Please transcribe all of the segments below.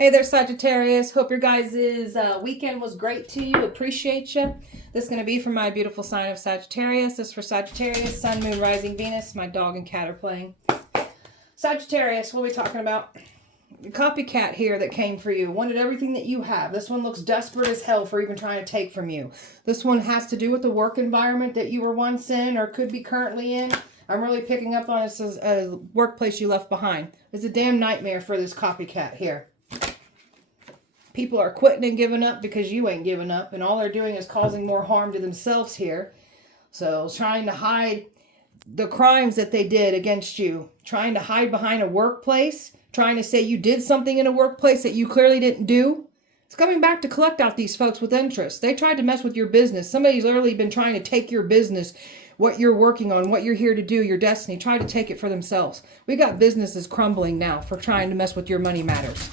Hey there, Sagittarius. Hope your guys' weekend was great to you. Appreciate you. This is going to be for my beautiful sign of Sagittarius. This is for Sagittarius, Sun, Moon, Rising, Venus. My dog and cat are playing. Sagittarius, what are we talking about? The copycat here that came for you. Wanted everything that you have. This one looks desperate as hell for even trying to take from you. This one has to do with the work environment that you were once in or could be currently in. I'm really picking up on this as a workplace you left behind. It's a damn nightmare for this copycat here. People are quitting and giving up because you ain't giving up. And all they're doing is causing more harm to themselves here. So trying to hide the crimes that they did against you. Trying to hide behind a workplace. Trying to say you did something in a workplace that you clearly didn't do. It's coming back to collect out these folks with interest. They tried to mess with your business. Somebody's literally been trying to take your business, what you're working on, what you're here to do, your destiny. Try to take it for themselves. We got businesses crumbling now for trying to mess with your money matters.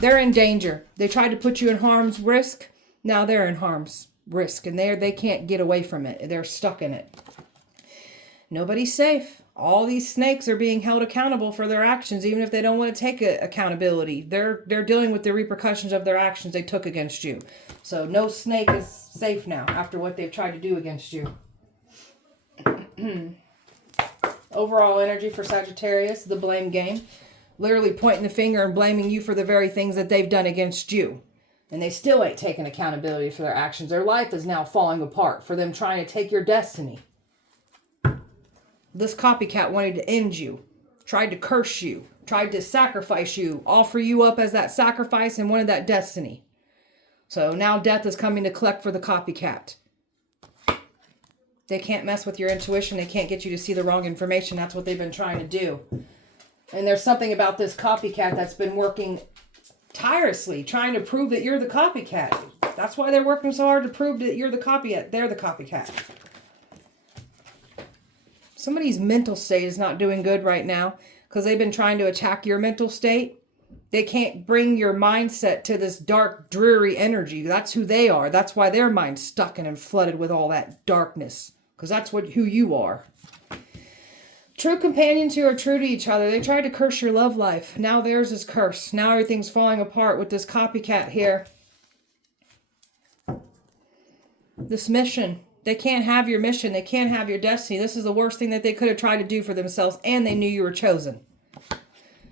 They're in danger. They tried to put you in harm's risk. Now they're in harm's risk. And they can't get away from it. They're stuck in it. Nobody's safe. All these snakes are being held accountable for their actions, even if they don't want to take accountability. They're dealing with the repercussions of their actions they took against you. So no snake is safe now after what they've tried to do against you. Overall energy for Sagittarius, the blame game. Literally pointing the finger and blaming you for the very things that they've done against you. And they still ain't taking accountability for their actions. Their life is now falling apart for them trying to take your destiny. This copycat wanted to end you. Tried to curse you. Tried to sacrifice you. Offer you up as that sacrifice and wanted that destiny. So now death is coming to collect for the copycat. They can't mess with your intuition. They can't get you to see the wrong information. That's what they've been trying to do. And there's something about this copycat that's been working tirelessly, trying to prove that you're the copycat. That's why they're working so hard to prove that you're the copycat. They're the copycat. Somebody's mental state is not doing good right now because they've been trying to attack your mental state. They can't bring your mindset to this dark, dreary energy. That's who they are. That's why their mind's stuck in and flooded with all that darkness, because that's who you are. True companions who are true to each other. They tried to curse your love life. Now theirs is cursed. Now everything's falling apart with this copycat here. This mission. They can't have your mission. They can't have your destiny. This is the worst thing that they could have tried to do for themselves, and they knew you were chosen.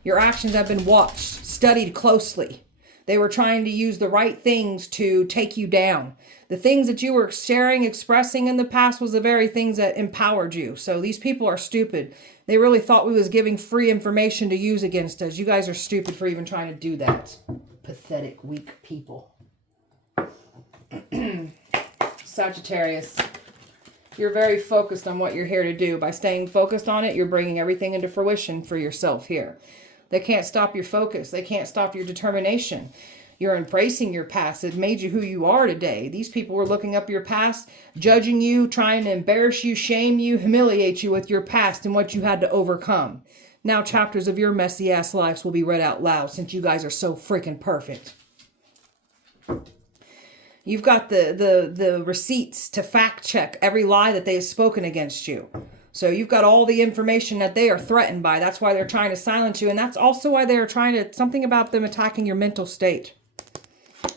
Your actions have been watched, studied closely. They were trying to use the right things to take you down. The things that you were sharing, expressing in the past was the very things that empowered you. So these people are stupid. They really thought we was giving free information to use against us. You guys are stupid for even trying to do that. Pathetic, weak people. Sagittarius, you're very focused on what you're here to do. By staying focused on it, you're bringing everything into fruition for yourself here. They can't stop your focus. They can't stop your determination. You're embracing your past. It made you who you are today. These people were looking up your past, judging you, trying to embarrass you, shame you, humiliate you with your past and what you had to overcome. Now chapters of your messy ass lives will be read out loud since you guys are so freaking perfect. You've got the receipts to fact check every lie that they have spoken against you. So you've got all the information that they are threatened by. That's why they're trying to silence you. And that's also why they're trying to, something about them attacking your mental state.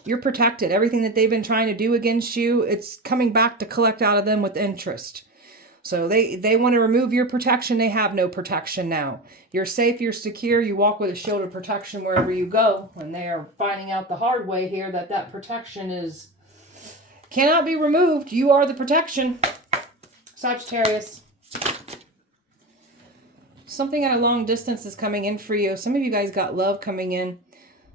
You're protected. Everything that they've been trying to do against you, it's coming back to collect out of them with interest. So they want to remove your protection. They have no protection now. You're safe. You're secure. You walk with a shield of protection wherever you go. And they are finding out the hard way here that protection cannot be removed. You are the protection. Sagittarius. Something at a long distance is coming in for you. Some of you guys got love coming in.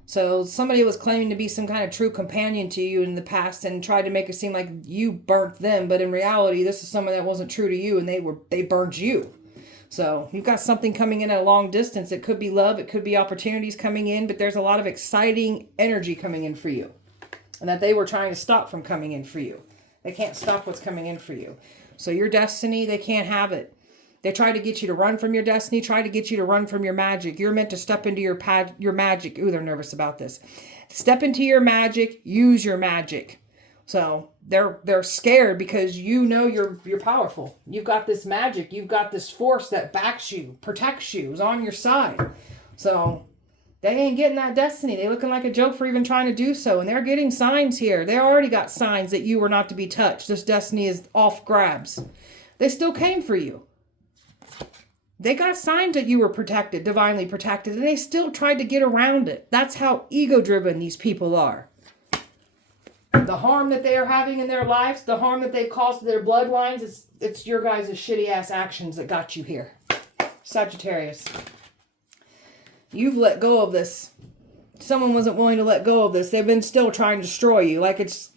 So somebody was claiming to be some kind of true companion to you in the past and tried to make it seem like you burnt them. But in reality, this is someone that wasn't true to you and they burned you. So you've got something coming in at a long distance. It could be love. It could be opportunities coming in. But there's a lot of exciting energy coming in for you. And that they were trying to stop from coming in for you. They can't stop what's coming in for you. So your destiny, they can't have it. They try to get you to run from your destiny, try to get you to run from your magic. You're meant to step into your magic. Ooh, they're nervous about this. Step into your magic, use your magic. So they're scared because you know you're powerful. You've got this magic. You've got this force that backs you, protects you, is on your side. So They ain't getting that destiny. They looking like a joke for even trying to do so. And they're getting signs here. They already got signs that you were not to be touched. This destiny is off grabs. They still came for you. They got signs that you were protected, divinely protected, and they still tried to get around it. That's how ego-driven these people are. The harm that they are having in their lives, the harm that they've caused to their bloodlines, it's your guys' shitty-ass actions that got you here. Sagittarius. You've let go of this. Someone wasn't willing to let go of this. They've been still trying to destroy you. Like it's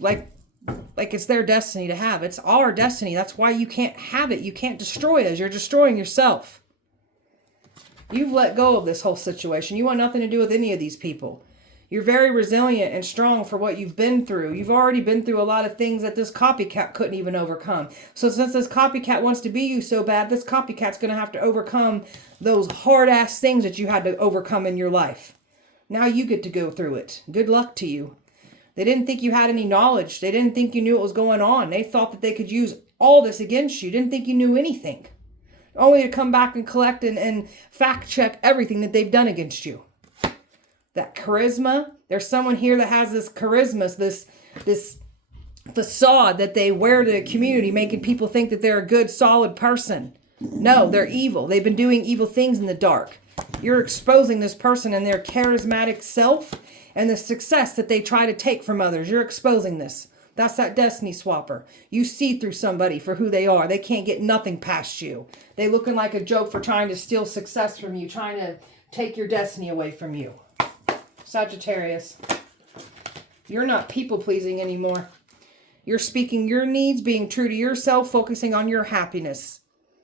their destiny to have. It's our destiny. That's why you can't have it. You can't destroy us. You're destroying yourself. You've let go of this whole situation. You want nothing to do with any of these people. You're very resilient and strong for what you've been through. You've already been through a lot of things that this copycat couldn't even overcome. So since this copycat wants to be you so bad, this copycat's going to have to overcome those hard-ass things that you had to overcome in your life. Now you get to go through it. Good luck to you. They didn't think you had any knowledge. They didn't think you knew what was going on. They thought that they could use all this against you. Didn't think you knew anything. Only to come back and collect and fact check everything that they've done against you. That charisma. There's someone here that has this charisma, this facade that they wear to the community, making people think that they're a good, solid person. No, they're evil. They've been doing evil things in the dark. You're exposing this person and their charismatic self and the success that they try to take from others. You're exposing this. That's that destiny swapper. You see through somebody for who they are. They can't get nothing past you. They looking like a joke for trying to steal success from you, trying to take your destiny away from you. Sagittarius, you're not people-pleasing anymore. You're speaking your needs, being true to yourself, focusing on your happiness.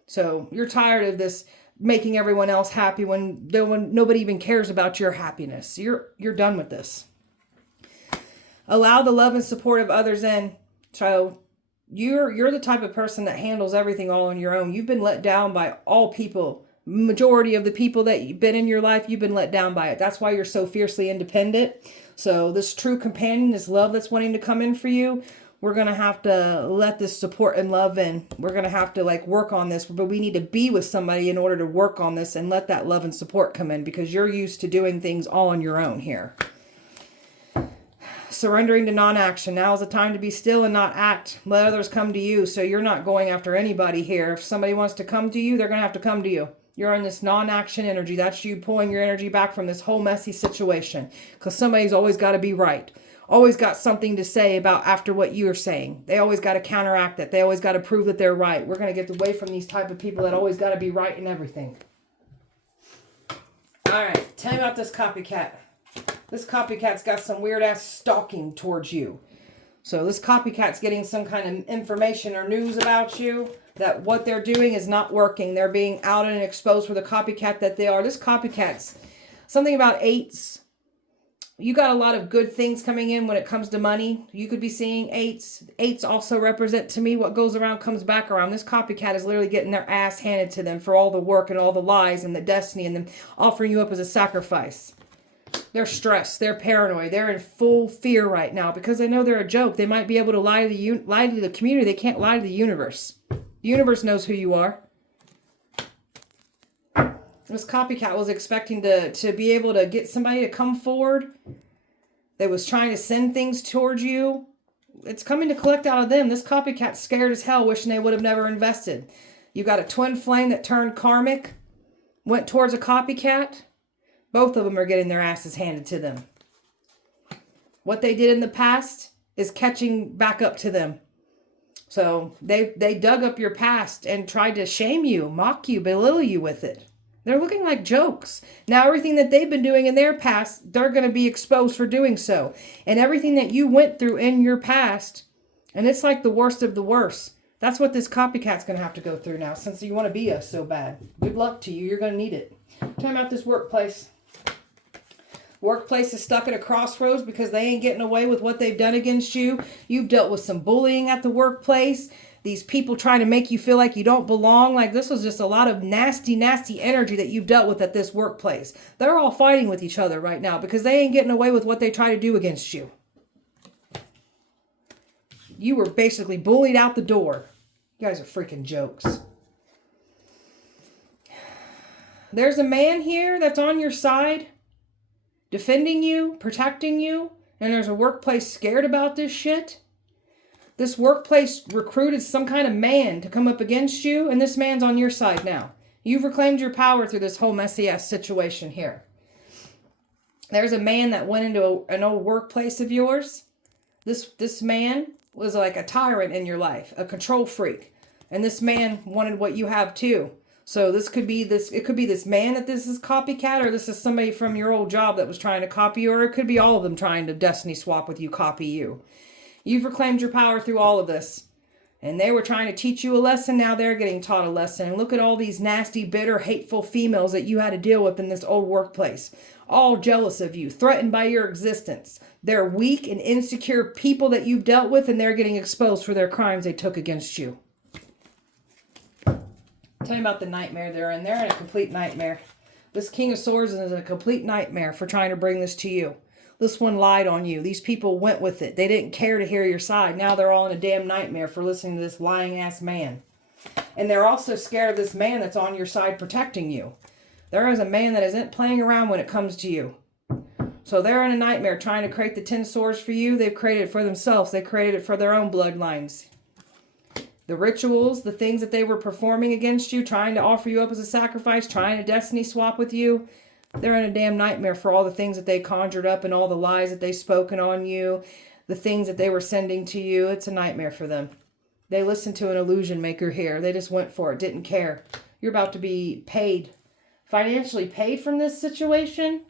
So you're tired of this making everyone else happy when nobody even cares about your happiness. You're done with this. Allow the love and support of others in. So you're the type of person that handles everything all on your own. You've been let down by all people. Majority of the people that you've been in your life, you've been let down by it. That's why you're so fiercely independent. So this true companion, this love that's wanting to come in for you, we're going to have to let this support and love in. We're going to have to work on this, but we need to be with somebody in order to work on this and let that love and support come in, because you're used to doing things all on your own here. Surrendering to non-action. Now is the time to be still and not act. Let others come to you. So you're not going after anybody here. If somebody wants to come to you, they're going to have to come to you. You're in this non-action energy. That's you pulling your energy back from this whole messy situation. Because somebody's always got to be right. Always got something to say about after what you're saying. They always got to counteract it. They always got to prove that they're right. We're going to get away from these type of people that always got to be right in everything. All right. Tell me about this copycat. This copycat's got some weird-ass stalking towards you. So this copycat's getting some kind of information or news about you, that what they're doing is not working. They're being outed and exposed for the copycat that they are. This copycat's something about eights. You got a lot of good things coming in when it comes to money. You could be seeing eights. Eights also represent, to me, what goes around comes back around. This copycat is literally getting their ass handed to them for all the work and all the lies and the destiny and them offering you up as a sacrifice. They're stressed. They're paranoid. They're in full fear right now because they know they're a joke. They might be able to lie to the community. They can't lie to the universe. The universe knows who you are. This copycat was expecting to be able to get somebody to come forward. They was trying to send things towards you. It's coming to collect out of them. This copycat's scared as hell, wishing they would have never invested. You got a twin flame that turned karmic, went towards a copycat. Both of them are getting their asses handed to them. What they did in the past is catching back up to them. So they dug up your past and tried to shame you, mock you, belittle you with it. They're looking like jokes. Now everything that they've been doing in their past, they're going to be exposed for doing so. And everything that you went through in your past, and it's like the worst of the worst. That's what this copycat's going to have to go through now, since you want to be us so bad. Good luck to you. You're going to need it. Tell me about this workplace. Workplace is stuck at a crossroads because they ain't getting away with what they've done against you. You've dealt with some bullying at the workplace. These people trying to make you feel like you don't belong. Like this was just a lot of nasty, nasty energy that you've dealt with at this workplace. They're all fighting with each other right now because they ain't getting away with what they try to do against you. You were basically bullied out the door. You guys are freaking jokes. There's a man here that's on your side. defending you, protecting you, and there's a workplace scared about this shit. This workplace recruited some kind of man to come up against you, and this man's on your side now. You've reclaimed your power through this whole messy ass situation here. There's a man that went into an old workplace of yours. This man was like a tyrant in your life, a control freak. And this man wanted what you have too. So it could be this man that this is copycat, or this is somebody from your old job that was trying to copy you, or it could be all of them trying to destiny swap with you, copy you. You've reclaimed your power through all of this. And they were trying to teach you a lesson. Now they're getting taught a lesson. And look at all these nasty, bitter, hateful females that you had to deal with in this old workplace. All jealous of you, threatened by your existence. They're weak and insecure people that you've dealt with, and they're getting exposed for their crimes they took against you. Tell me about the nightmare they're in. They're in a complete nightmare. This King of Swords is a complete nightmare for trying to bring this to you. This one lied on you. These people went with it. They didn't care to hear your side. Now they're all in a damn nightmare for listening to this lying ass man. And they're also scared of this man that's on your side protecting you. There is a man that isn't playing around when it comes to you. So they're in a nightmare trying to create the 10 swords for you. They've created it for themselves. They created it for their own bloodlines. The rituals, the things that they were performing against you, trying to offer you up as a sacrifice, trying to destiny swap with you. They're in a damn nightmare for all the things that they conjured up and all the lies that they've spoken on you, the things that they were sending to you. It's a nightmare for them. They listened to an illusion maker here. They just went for it, didn't care. You're about to be paid, financially paid from this situation.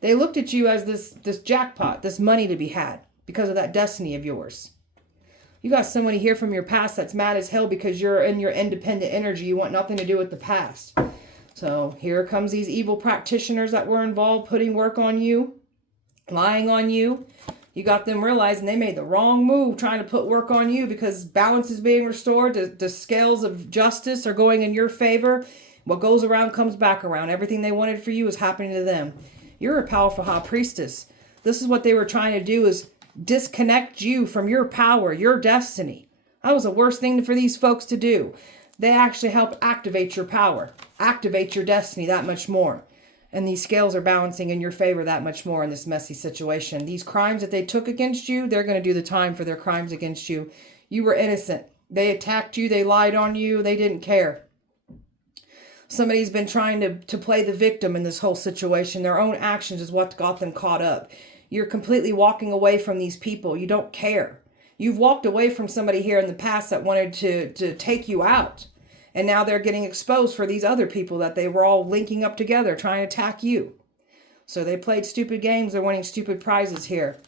They looked at you as this jackpot, this money to be had because of that destiny of yours. You got somebody here from your past that's mad as hell because you're in your independent energy. You want nothing to do with the past. So here comes these evil practitioners that were involved, putting work on you, lying on you. You got them realizing they made the wrong move trying to put work on you because balance is being restored. The scales of justice are going in your favor. What goes around comes back around. Everything they wanted for you is happening to them. You're a powerful high priestess. This is what they were trying to do, is disconnect you from your power, your destiny. That was the worst thing for these folks to do. They actually help activate your power, activate your destiny that much more. And these scales are balancing in your favor that much more in this messy situation. These crimes that they took against you, they're going to do the time for their crimes against you. You were innocent. They attacked you. They lied on you. They didn't care. Somebody's been trying to play the victim in this whole situation. Their own actions is what got them caught up. You're completely walking away from these people. You don't care. You've walked away from somebody here in the past that wanted to take you out. And now they're getting exposed for these other people that they were all linking up together trying to attack you. So they played stupid games. They're winning stupid prizes here.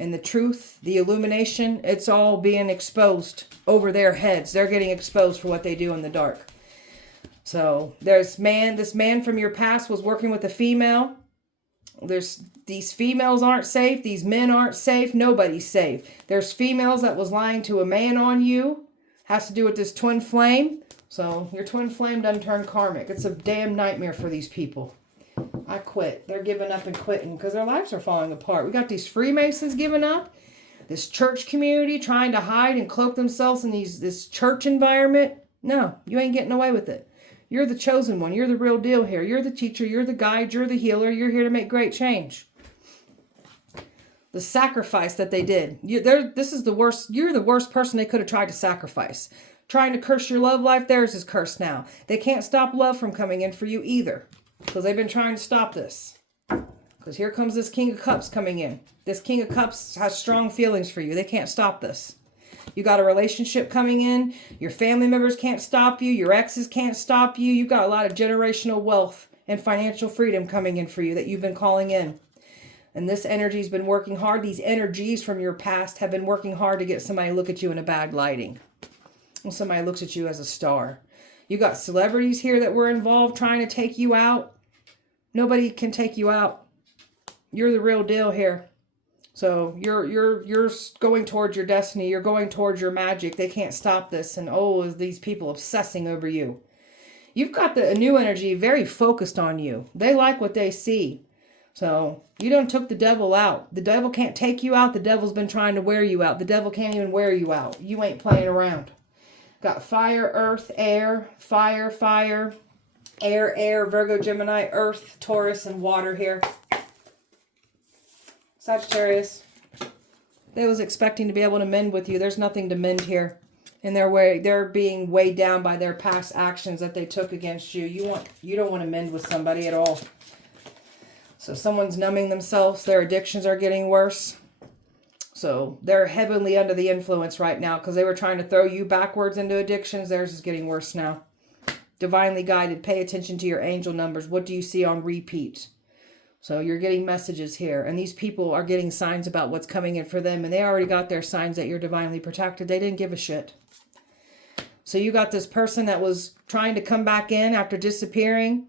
And the truth, the illumination, it's all being exposed over their heads. They're getting exposed for what they do in the dark. So this man from your past was working with a female. These females aren't safe. These men aren't safe. Nobody's safe. There's females that was lying to a man on you. Has to do with this twin flame. So your twin flame doesn't turn karmic. It's a damn nightmare for these people. I quit. They're giving up and quitting because their lives are falling apart. We got these Freemasons giving up. This church community trying to hide and cloak themselves in this church environment. No, you ain't getting away with it. You're the chosen one. You're the real deal here. You're the teacher. You're the guide. You're the healer. You're here to make great change. The sacrifice that they did. This is the worst. You're the worst person they could have tried to sacrifice. Trying to curse your love life, theirs is cursed now. They can't stop love from coming in for you either. Because they've been trying to stop this. Because here comes this King of Cups coming in. This King of Cups has strong feelings for you. They can't stop this. You got a relationship coming in. Your family members can't stop you. Your exes can't stop you. You got a lot of generational wealth and financial freedom coming in for you that you've been calling in. And this energy's been working hard. These energies from your past have been working hard to get somebody to look at you in a bad lighting. When somebody looks at you as a star. You got celebrities here that were involved trying to take you out. Nobody can take you out. You're the real deal here. So you're going towards your destiny. You're going towards your magic. They can't stop this. And is these people obsessing over you. You've got the new energy very focused on you. They like what they see. So you done took the devil out. The devil can't take you out. The devil's been trying to wear you out. The devil can't even wear you out. You ain't playing around. Got fire, earth, air, fire, air, Virgo, Gemini, earth, Taurus, and water here. Sagittarius. They was expecting to be able to mend with you. There's nothing to mend here. And they're being weighed down by their past actions that they took against you. You don't want to mend with somebody at all. So someone's numbing themselves. Their addictions are getting worse. So they're heavily under the influence right now because they were trying to throw you backwards into addictions. Theirs is getting worse now. Divinely guided. Pay attention to your angel numbers. What do you see on repeat? So you're getting messages here. And these people are getting signs about what's coming in for them. And they already got their signs that you're divinely protected. They didn't give a shit. So you got this person that was trying to come back in after disappearing.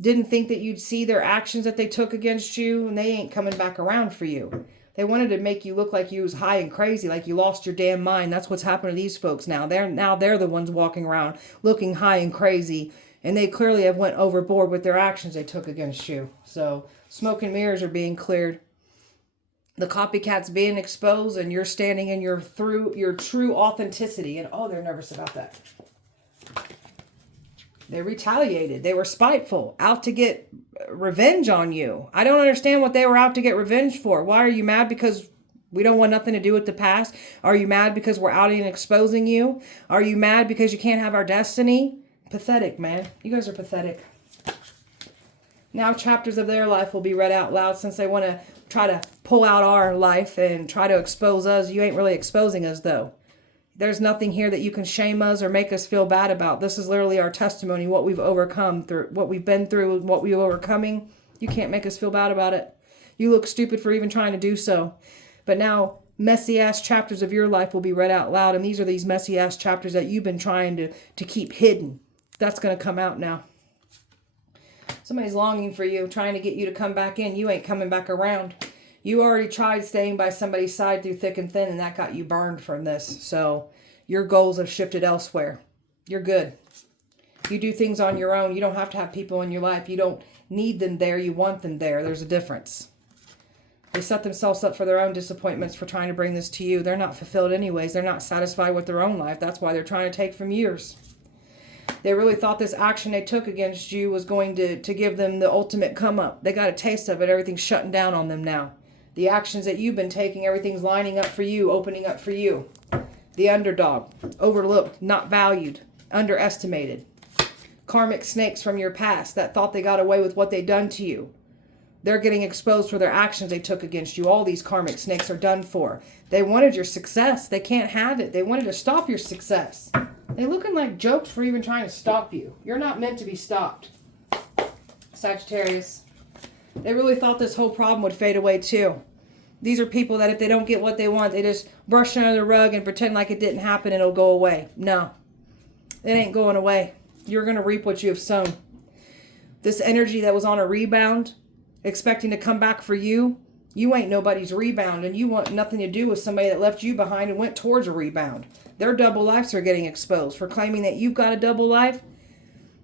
Didn't think that you'd see their actions that they took against you. And they ain't coming back around for you. They wanted to make you look like you was high and crazy. Like you lost your damn mind. That's what's happened to these folks now. They're the ones walking around looking high and crazy. And they clearly have went overboard with their actions they took against you. So smoke and mirrors are being cleared. The copycat's being exposed and you're standing in your true authenticity. And oh, they're nervous about that. They retaliated. They were spiteful, out to get revenge on you. I don't understand what they were out to get revenge for. Why are you mad? Because we don't want nothing to do with the past? Are you mad because we're outing and exposing you? Are you mad because you can't have our destiny? Pathetic, man. You guys are pathetic. Now chapters of their life will be read out loud since they want to try to pull out our life and try to expose us. You ain't really exposing us, though. There's nothing here that you can shame us or make us feel bad about. This is literally our testimony, what we've overcome, through what we've been through, what we're overcoming. You can't make us feel bad about it. You look stupid for even trying to do so. But now messy-ass chapters of your life will be read out loud, and these are these messy-ass chapters that you've been trying to keep hidden. That's going to come out now. Somebody's longing for you, trying to get you to come back in. You ain't coming back around. You already tried staying by somebody's side through thick and thin, and that got you burned from this. So your goals have shifted elsewhere. You're good. You do things on your own. You don't have to have people in your life. You don't need them there. You want them there. There's a difference. They set themselves up for their own disappointments for trying to bring this to you. They're not fulfilled anyways. They're not satisfied with their own life. That's why they're trying to take from yours. They really thought this action they took against you was going to give them the ultimate come up. They got a taste of it. Everything's shutting down on them now. The actions that you've been taking, everything's lining up for you, opening up for you. The underdog, overlooked, not valued, underestimated. Karmic snakes from your past that thought they got away with what they done to you. They're getting exposed for their actions they took against you. All these karmic snakes are done for. They wanted your success. They can't have it. They wanted to stop your success. They're looking like jokes for even trying to stop you. You're not meant to be stopped. Sagittarius. They really thought this whole problem would fade away too. These are people that if they don't get what they want, they just brush it under the rug and pretend like it didn't happen and it'll go away. No. It ain't going away. You're going to reap what you have sown. This energy that was on a rebound, expecting to come back for you, you ain't nobody's rebound, and you want nothing to do with somebody that left you behind and went towards a rebound. Their double lives are getting exposed for claiming that you've got a double life.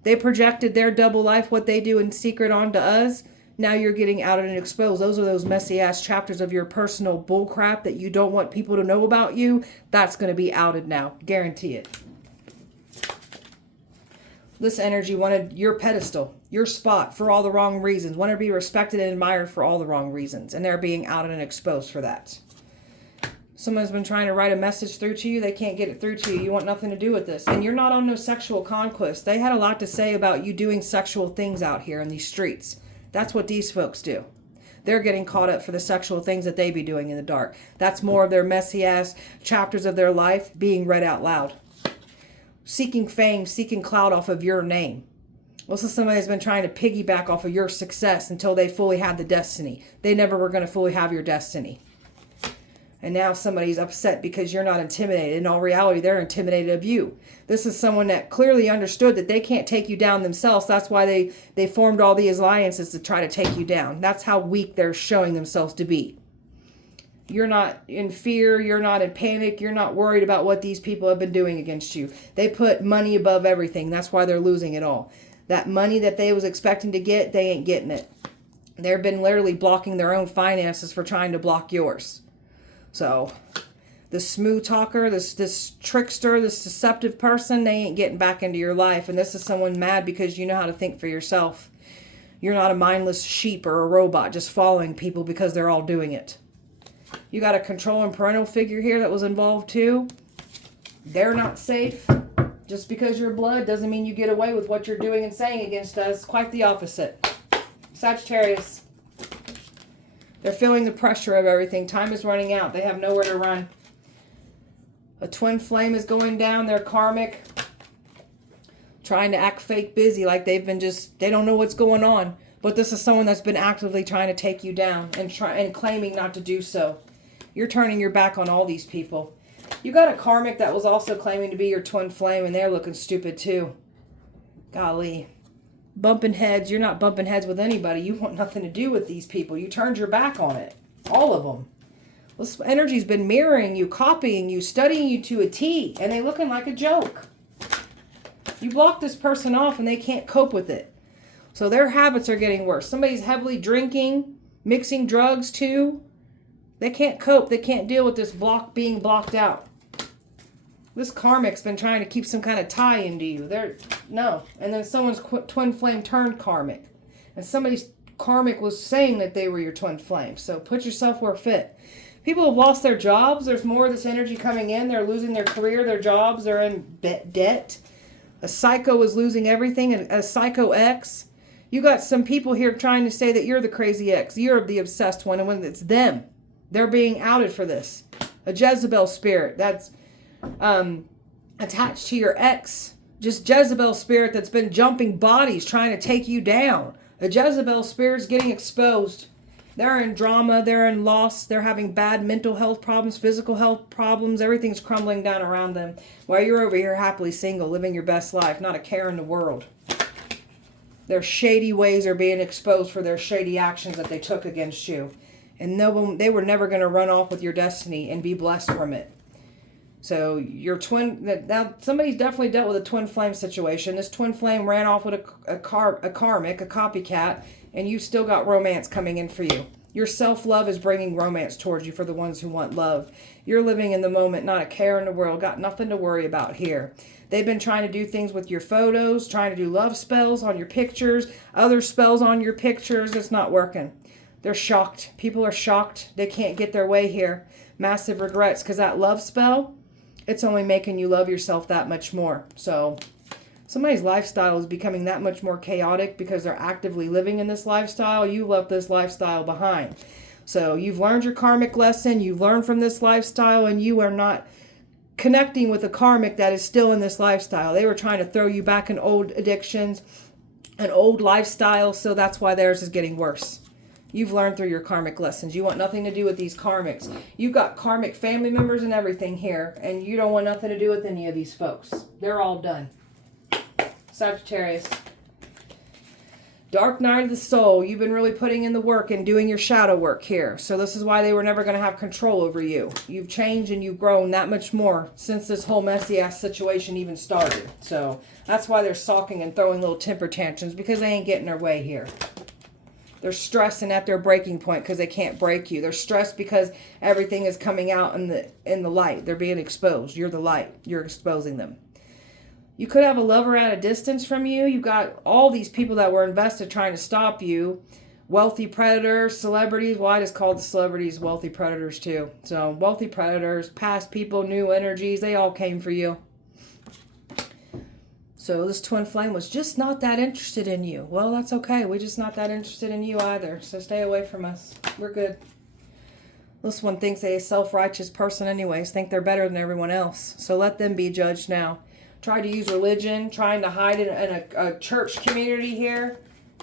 They projected their double life, what they do in secret, onto us. Now you're getting outed and exposed. Those are those messy ass chapters of your personal bullcrap that you don't want people to know about you. That's going to be outed now. Guarantee it. This energy wanted your pedestal, your spot, for all the wrong reasons. Wanted to be respected and admired for all the wrong reasons. And they're being outed and exposed for that. Someone's been trying to write a message through to you. They can't get it through to you. You want nothing to do with this. And you're not on no sexual conquest. They had a lot to say about you doing sexual things out here in these streets. That's what these folks do. They're getting caught up for the sexual things that they be doing in the dark. That's more of their messy ass chapters of their life being read out loud. Seeking fame, seeking clout off of your name. This is somebody that's been trying to piggyback off of your success until they fully had the destiny. They never were going to fully have your destiny. And now somebody's upset because you're not intimidated. In all reality, they're intimidated of you. This is someone that clearly understood that they can't take you down themselves. That's why they formed all these alliances to try to take you down. That's how weak they're showing themselves to be. You're not in fear. You're not in panic. You're not worried about what these people have been doing against you. They put money above everything. That's why they're losing it all. That money that they was expecting to get, they ain't getting it. They've been literally blocking their own finances for trying to block yours. So, this smooth talker, this trickster, this deceptive person, they ain't getting back into your life. And this is someone mad because you know how to think for yourself. You're not a mindless sheep or a robot just following people because they're all doing it. You got a controlling parental figure here that was involved too. They're not safe. Just because you're blood doesn't mean you get away with what you're doing and saying against us. Quite the opposite. Sagittarius. They're feeling the pressure of everything. Time is running out. They have nowhere to run. A twin flame is going down. They're karmic. Trying to act fake busy like they've been they don't know what's going on. But this is someone that's been actively trying to take you down and claiming not to do so. You're turning your back on all these people. You got a karmic that was also claiming to be your twin flame, and they're looking stupid too. Golly. Bumping heads. You're not bumping heads with anybody. You want nothing to do with these people. You turned your back on it. All of them. This energy's been mirroring you, copying you, studying you to a T, and they looking like a joke. You block this person off, and they can't cope with it. So their habits are getting worse. Somebody's heavily drinking, mixing drugs too. They can't cope. They can't deal with this being blocked out. This karmic's been trying to keep some kind of tie into you. No. And then someone's twin flame turned karmic. And somebody's karmic was saying that they were your twin flame. So put yourself where fit. People have lost their jobs. There's more of this energy coming in. They're losing their career, their jobs. They're in debt. A psycho is losing everything. A psycho ex. You got some people here trying to say that you're the crazy ex. You're the obsessed one. And when it's them, they're being outed for this. A Jezebel spirit that's attached to your ex. Just Jezebel spirit that's been jumping bodies trying to take you down. A Jezebel spirit's getting exposed. They're in drama. They're in loss. They're having bad mental health problems, physical health problems. Everything's crumbling down around them. While you're over here happily single, living your best life, not a care in the world. Their shady ways are being exposed for their shady actions that they took against you. And they were never going to run off with your destiny and be blessed from it. So your now somebody's definitely dealt with a twin flame situation. This twin flame ran off with a karmic, a copycat, and you still got romance coming in for you. Your self-love is bringing romance towards you for the ones who want love. You're living in the moment, not a care in the world, got nothing to worry about here. They've been trying to do things with your photos, trying to do love spells on your pictures, other spells on your pictures. It's not working. They're shocked. People are shocked. They can't get their way here. Massive regrets because that love spell, it's only making you love yourself that much more. So somebody's lifestyle is becoming that much more chaotic because they're actively living in this lifestyle. You left this lifestyle behind. So you've learned your karmic lesson. You've learned from this lifestyle, and you are not connecting with a karmic that is still in this lifestyle. They were trying to throw you back in old addictions, an old lifestyle. So that's why theirs is getting worse. You've learned through your karmic lessons. You want nothing to do with these karmics. You've got karmic family members and everything here, and you don't want nothing to do with any of these folks. They're all done. Sagittarius. Dark night of the soul. You've been really putting in the work and doing your shadow work here. So this is why they were never going to have control over you. You've changed and you've grown that much more since this whole messy ass situation even started. So that's why they're sulking and throwing little temper tantrums, because they ain't getting their way here. They're stressing at their breaking point because they can't break you. They're stressed because everything is coming out in the light. They're being exposed. You're the light. You're exposing them. You could have a lover at a distance from you. You've got all these people that were invested trying to stop you. Wealthy predators, celebrities. Well, I just called the celebrities wealthy predators too. So wealthy predators, past people, new energies, they all came for you. So this twin flame was just not that interested in you. Well, that's okay. We're just not that interested in you either. So stay away from us. We're good. This one thinks they're a self-righteous person anyways. Think they're better than everyone else. So let them be judged now. Try to use religion. Trying to hide in a church community here.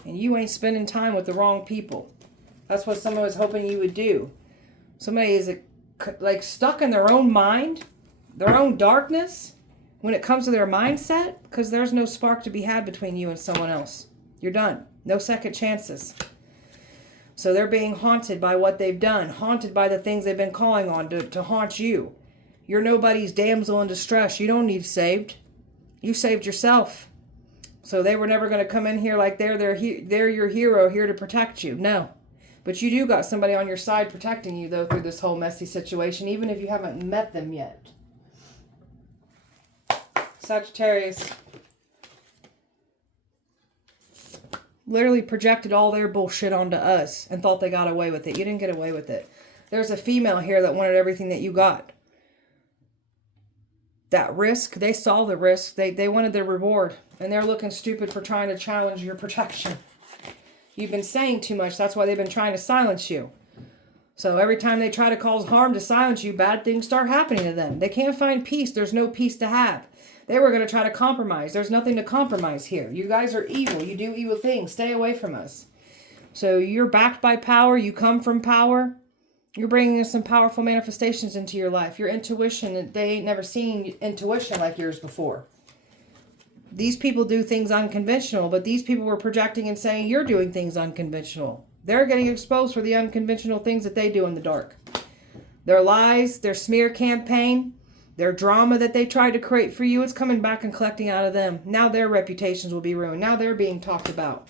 And you ain't spending time with the wrong people. That's what someone was hoping you would do. Somebody is like stuck in their own mind. Their own darkness. When it comes to their mindset, because there's no spark to be had between you and someone else. You're done. No second chances. So they're being haunted by what they've done. Haunted by the things they've been calling on to haunt you. You're nobody's damsel in distress. You don't need saved. You saved yourself. So they were never going to come in here like they're your hero here to protect you. No. But you do got somebody on your side protecting you, though, through this whole messy situation, even if you haven't met them yet. Sagittarius. Literally projected all their bullshit onto us and thought they got away with it. You didn't get away with it. There's a female here that wanted everything that you got. That risk, they saw the risk. They wanted their reward. And they're looking stupid for trying to challenge your protection. You've been saying too much. That's why they've been trying to silence you. So every time they try to cause harm to silence you, bad things start happening to them. They can't find peace. There's no peace to have. They were going to try to compromise. There's nothing to compromise here. You guys are evil. You do evil things. Stay away from us. So you're backed by power. You come from power. You're bringing some powerful manifestations into your life. Your intuition, they ain't never seen intuition like yours before. These people do things unconventional, but these people were projecting and saying you're doing things unconventional. They're getting exposed for the unconventional things that they do in the dark. Their lies, their smear campaign, their drama that they tried to create for you, it's coming back and collecting out of them. Now their reputations will be ruined. Now they're being talked about.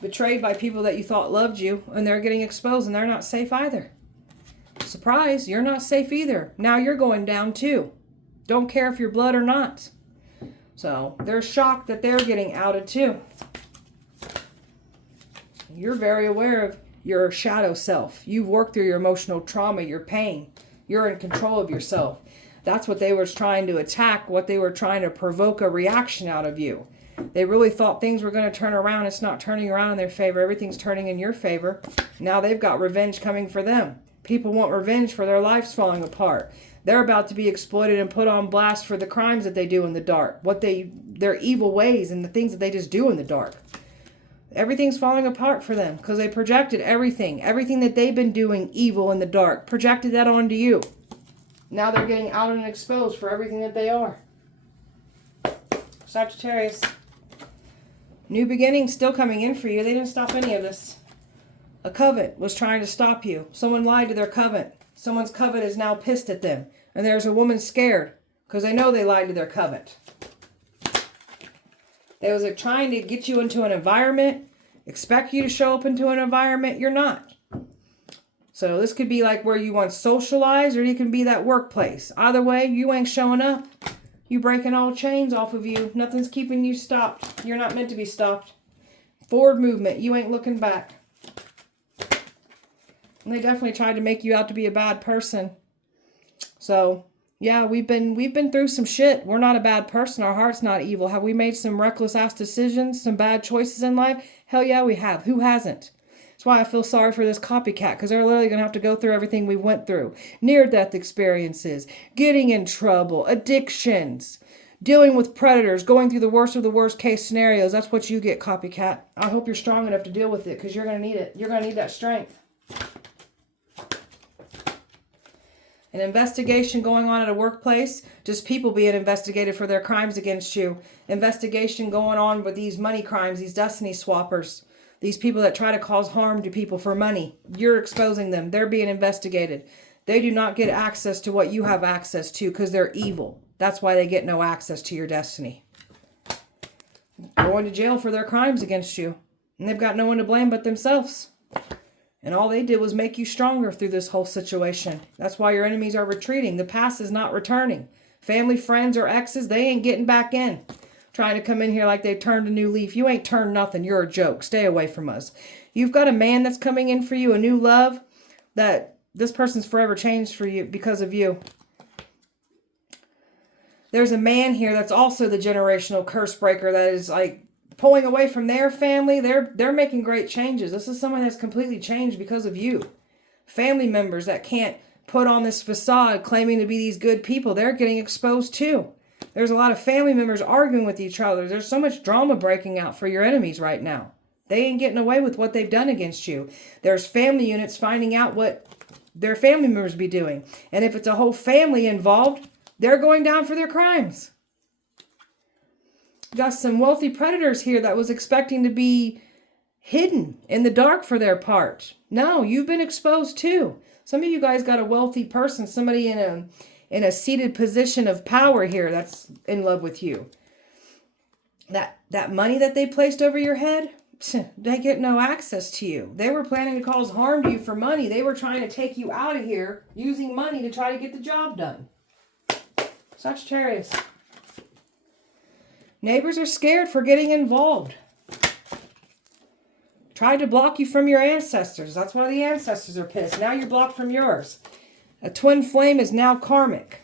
Betrayed by people that you thought loved you, and they're getting exposed, and they're not safe either. Surprise, you're not safe either. Now you're going down too. Don't care if you're blood or not. So they're shocked that they're getting outed too. You're very aware of your shadow self. You've worked through your emotional trauma, your pain. You're in control of yourself. That's what they were trying to attack, what they were trying to provoke a reaction out of you. They really thought things were going to turn around. It's not turning around in their favor. Everything's turning in your favor. Now they've got revenge coming for them. People want revenge for their lives falling apart. They're about to be exploited and put on blast for the crimes that they do in the dark. Their evil ways and the things that they just do in the dark. Everything's falling apart for them because they projected everything. Everything that they've been doing evil in the dark. Projected that onto you. Now they're getting out and exposed for everything that they are. Sagittarius. New beginnings still coming in for you. They didn't stop any of this. A covet was trying to stop you. Someone lied to their covet. Someone's covet is now pissed at them. And there's a woman scared because they know they lied to their covet. They was trying to get you into an environment, expect you to show up into an environment you're not. So this could be like where you once socialized, or you can be that workplace. Either way, you ain't showing up. You breaking all chains off of you. Nothing's keeping you stopped. You're not meant to be stopped. Forward movement. You ain't looking back. And they definitely tried to make you out to be a bad person. So, yeah, we've been through some shit. We're not a bad person. Our heart's not evil. Have we made some reckless ass decisions, some bad choices in life? Hell yeah, we have. Who hasn't? That's why I feel sorry for this copycat, because they're literally going to have to go through everything we went through. Near-death experiences, getting in trouble, addictions, dealing with predators, going through the worst of the worst case scenarios. That's what you get, copycat. I hope you're strong enough to deal with it, because you're going to need it. You're going to need that strength. An investigation going on at a workplace, just people being investigated for their crimes against you. Investigation going on with these money crimes, these destiny swappers. These people that try to cause harm to people for money. You're exposing them. They're being investigated. They do not get access to what you have access to because they're evil. That's why they get no access to your destiny. Going to jail for their crimes against you. And they've got no one to blame but themselves. And all they did was make you stronger through this whole situation. That's why your enemies are retreating. The past is not returning. Family, friends, or exes, they ain't getting back in. Trying to come in here like they've turned a new leaf. You ain't turned nothing. You're a joke. Stay away from us. You've got a man that's coming in for you, a new love, that this person's forever changed for you because of you. There's a man here that's also the generational curse breaker that is like pulling away from their family. They're making great changes. This is someone that's completely changed because of you. Family members that can't put on this facade claiming to be these good people, they're getting exposed too. There's a lot of family members arguing with each other. There's so much drama breaking out for your enemies right now. They ain't getting away with what they've done against you. There's family units finding out what their family members be doing. And if it's a whole family involved, they're going down for their crimes. Got some wealthy predators here that was expecting to be hidden in the dark for their part. No, you've been exposed too. Some of you guys got a wealthy person, somebody in a seated position of power here that's in love with you. That money that they placed over your head, they get no access to you. They were planning to cause harm to you for money. They were trying to take you out of here using money to try to get the job done. Sagittarius. Neighbors are scared for getting involved. Tried to block you from your ancestors. That's why the ancestors are pissed. Now you're blocked from yours. A twin flame is now karmic.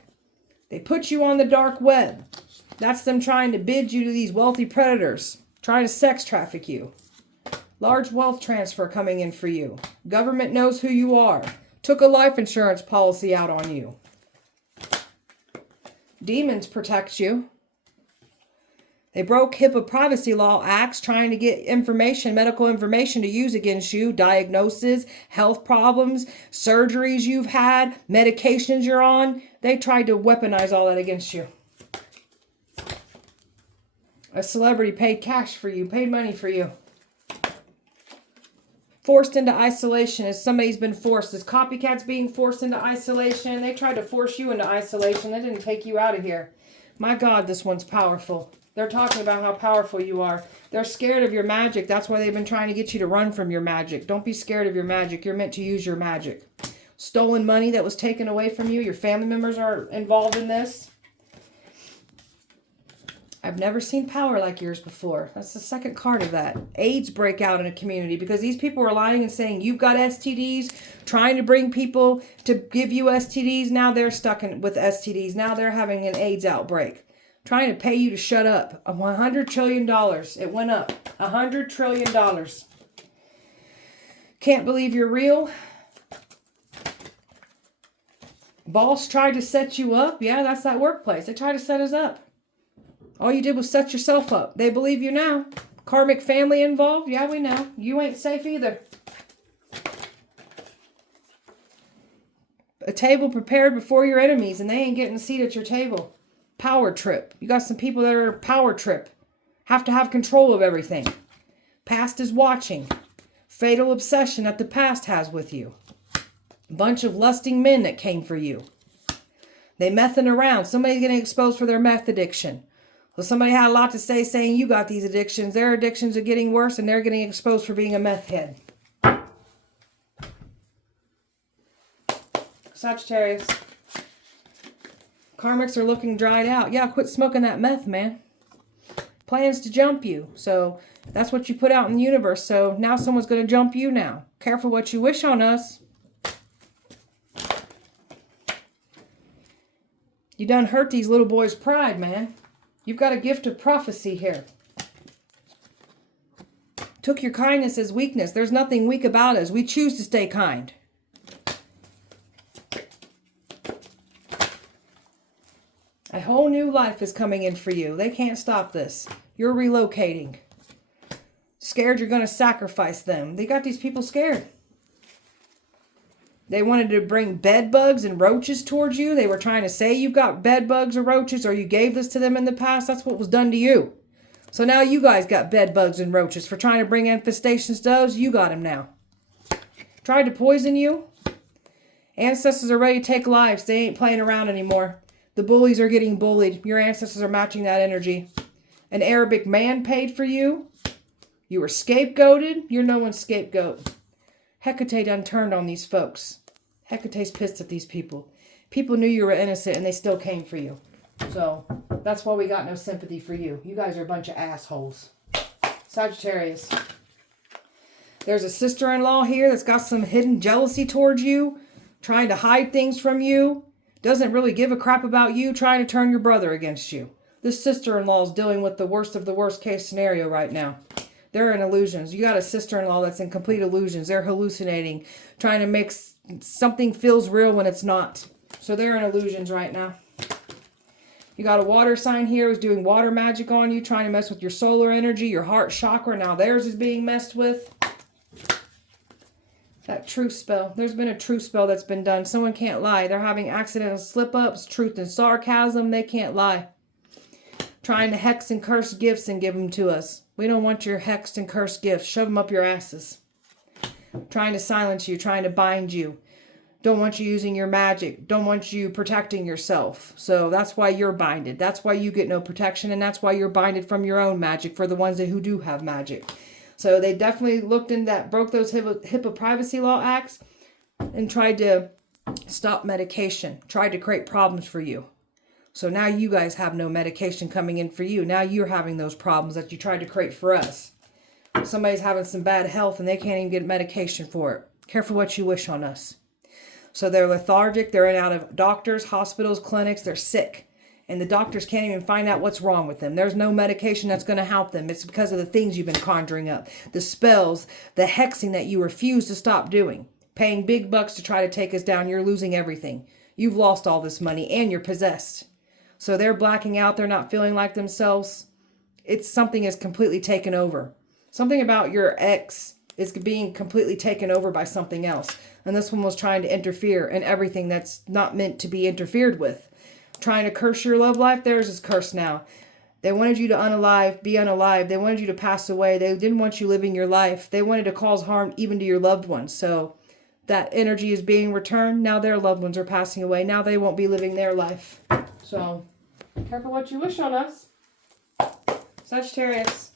They put you on the dark web. That's them trying to bid you to these wealthy predators. Trying to sex traffic you. Large wealth transfer coming in for you. Government knows who you are. Took a life insurance policy out on you. Demons protect you. They broke HIPAA privacy law acts trying to get information, medical information to use against you. Diagnosis, health problems, surgeries you've had, medications you're on. They tried to weaponize all that against you. A celebrity paid cash for you, paid money for you. Forced into isolation as somebody's been forced. As copycats being forced into isolation. They tried to force you into isolation. They didn't take you out of here. My God, this one's powerful. They're talking about how powerful you are. They're scared of your magic. That's why they've been trying to get you to run from your magic. Don't be scared of your magic. You're meant to use your magic. Stolen money that was taken away from you. Your family members are involved in this. I've never seen power like yours before. That's the second card of that. AIDS break out in a community because these people are lying and saying you've got STDs, trying to bring people to give you STDs. Now they're stuck with STDs. Now they're having an AIDS outbreak. Trying to pay you to shut up. $100 trillion. It went up. $100 trillion. Can't believe you're real. Boss tried to set you up. Yeah, that's that workplace. They tried to set us up. All you did was set yourself up. They believe you now. Karmic family involved. Yeah, we know. You ain't safe either. A table prepared before your enemies and they ain't getting a seat at your table. Power trip. You got some people that are power trip. Have to have control of everything. Past is watching. Fatal obsession that the past has with you. A bunch of lusting men that came for you. They messing around. Somebody's getting exposed for their meth addiction. Well, somebody had a lot to say saying you got these addictions. Their addictions are getting worse and they're getting exposed for being a meth head. Sagittarius. Karmics are looking dried out. Yeah, quit smoking that meth, man. Plans to jump you. So that's what you put out in the universe. So now someone's going to jump you now. Careful what you wish on us. You done hurt these little boys' pride, man. You've got a gift of prophecy here. Took your kindness as weakness. There's nothing weak about us. We choose to stay kind. A whole new life is coming in for you. They can't stop this. You're relocating. Scared you're going to sacrifice them. They got these people scared. They wanted to bring bed bugs and roaches towards you. They were trying to say you've got bed bugs or roaches or you gave this to them in the past. That's what was done to you. So now you guys got bed bugs and roaches for trying to bring infestations to us. You got them now. Tried to poison you. Ancestors are ready to take lives. They ain't playing around anymore. The bullies are getting bullied. Your ancestors are matching that energy. An Arabic man paid for you. You were scapegoated. You're no one's scapegoat. Hecate done turned on these folks. Hecate's pissed at these people. People knew you were innocent and they still came for you. So that's why we got no sympathy for you. You guys are a bunch of assholes. Sagittarius. There's a sister-in-law here that's got some hidden jealousy towards you. Trying to hide things from you. Doesn't really give a crap about you, trying to turn your brother against you. This sister-in-law is dealing with the worst of the worst case scenario right now. They're in illusions. You got a sister-in-law that's in complete illusions. They're hallucinating, trying to make something feels real when it's not. So they're in illusions right now. You got a water sign here who's doing water magic on you, trying to mess with your solar energy, your heart chakra. Now theirs is being messed with. That truth spell. There's been a truth spell that's been done. Someone can't lie. They're having accidental slip-ups, truth and sarcasm. They can't lie. Trying to hex and curse gifts and give them to us. We don't want your hexed and cursed gifts. Shove them up your asses. Trying to silence you. Trying to bind you. Don't want you using your magic. Don't want you protecting yourself. So that's why you're binded. That's why you get no protection. And that's why you're binded from your own magic for the ones who do have magic. So they definitely looked in that, broke those HIPAA privacy law acts and tried to stop medication, tried to create problems for you. So now you guys have no medication coming in for you. Now you're having those problems that you tried to create for us. Somebody's having some bad health and they can't even get medication for it. Careful what you wish on us. So they're lethargic. They're in out of doctors, hospitals, clinics. They're sick. And the doctors can't even find out what's wrong with them. There's no medication that's going to help them. It's because of the things you've been conjuring up. The spells, the hexing that you refuse to stop doing. Paying big bucks to try to take us down. You're losing everything. You've lost all this money and you're possessed. So they're blacking out. They're not feeling like themselves. It's something is completely taken over. Something about your ex is being completely taken over by something else. And this one was trying to interfere in everything that's not meant to be interfered with. Trying to curse your love life, theirs is cursed now. They wanted you to be unalive. They wanted you to pass away. They didn't want you living your life. They wanted to cause harm even to your loved ones. So that energy is being returned. Now their loved ones are passing away. Now they won't be living their life. So careful what you wish on us. Sagittarius.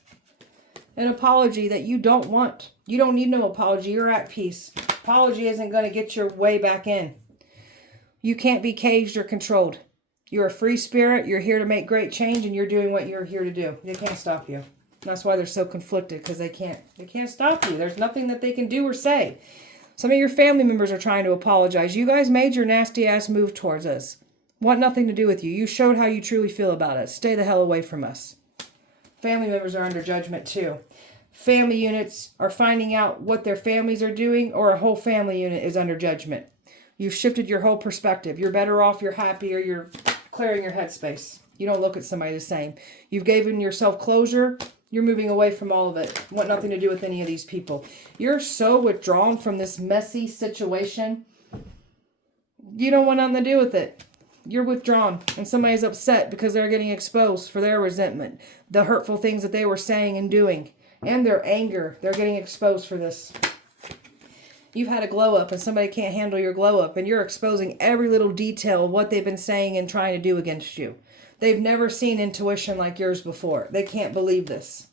An apology that you don't want. You don't need no apology. You're at peace. Apology isn't going to get your way back in. You can't be caged or controlled. You're a free spirit. You're here to make great change, and you're doing what you're here to do. They can't stop you. That's why they're so conflicted, because they can't stop you. There's nothing that they can do or say. Some of your family members are trying to apologize. You guys made your nasty ass move towards us. Want nothing to do with you. You showed how you truly feel about us. Stay the hell away from us. Family members are under judgment too. Family units are finding out what their families are doing, or a whole family unit is under judgment. You've shifted your whole perspective. You're better off, you're happier, you're clearing your headspace. You don't look at somebody the same. You've given yourself closure. You're moving away from all of it. Want nothing to do with any of these people. You're so withdrawn from this messy situation. You don't want nothing to do with it. You're withdrawn, and somebody's upset because they're getting exposed for their resentment, the hurtful things that they were saying and doing, and their anger. They're getting exposed for this. You've had a glow up, and somebody can't handle your glow up, and you're exposing every little detail of what they've been saying and trying to do against you. They've never seen intuition like yours before. They can't believe this.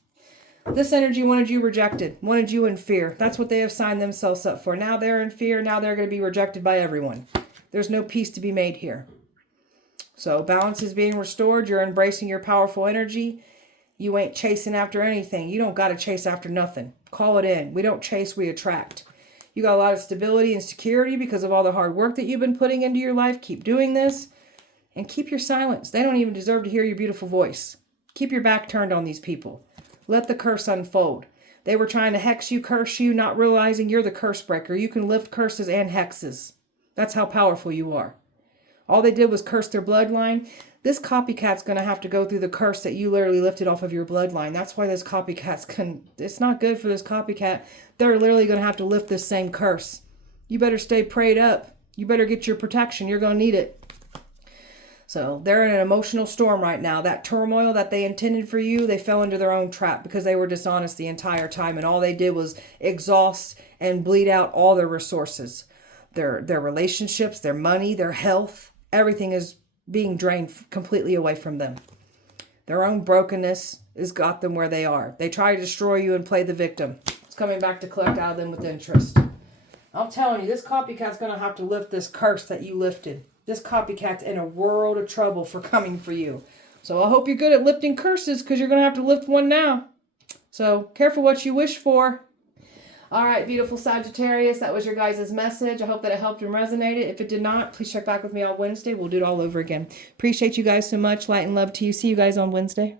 This energy wanted you rejected, wanted you in fear. That's what they have signed themselves up for. Now they're in fear. Now they're going to be rejected by everyone. There's no peace to be made here. So balance is being restored. You're embracing your powerful energy. You ain't chasing after anything. You don't got to chase after nothing. Call it in. We don't chase, we attract. You got a lot of stability and security because of all the hard work that you've been putting into your life. Keep doing this. And keep your silence. They don't even deserve to hear your beautiful voice. Keep your back turned on these people. Let the curse unfold. They were trying to hex you, curse you, not realizing you're the curse breaker. You can lift curses and hexes. That's how powerful you are. All they did was curse their bloodline. This copycat's going to have to go through the curse that you literally lifted off of your bloodline. That's why this copycat's it's not good for this copycat. They're literally going to have to lift this same curse. You better stay prayed up. You better get your protection. You're going to need it. So they're in an emotional storm right now. That turmoil that they intended for you, they fell into their own trap because they were dishonest the entire time. And all they did was exhaust and bleed out all their resources. Their relationships, their money, their health. Everything is being drained completely away from them. Their own brokenness has got them where they are. They try to destroy you and play the victim. It's coming back to collect out of them with interest. I'm telling you, this copycat's going to have to lift this curse that you lifted. This copycat's in a world of trouble for coming for you. So I hope you're good at lifting curses, because you're going to have to lift one now. So careful what you wish for. All right, beautiful Sagittarius, that was your guys' message. I hope that it helped and resonated. If it did not, please check back with me on Wednesday. We'll do it all over again. Appreciate you guys so much. Light and love to you. See you guys on Wednesday.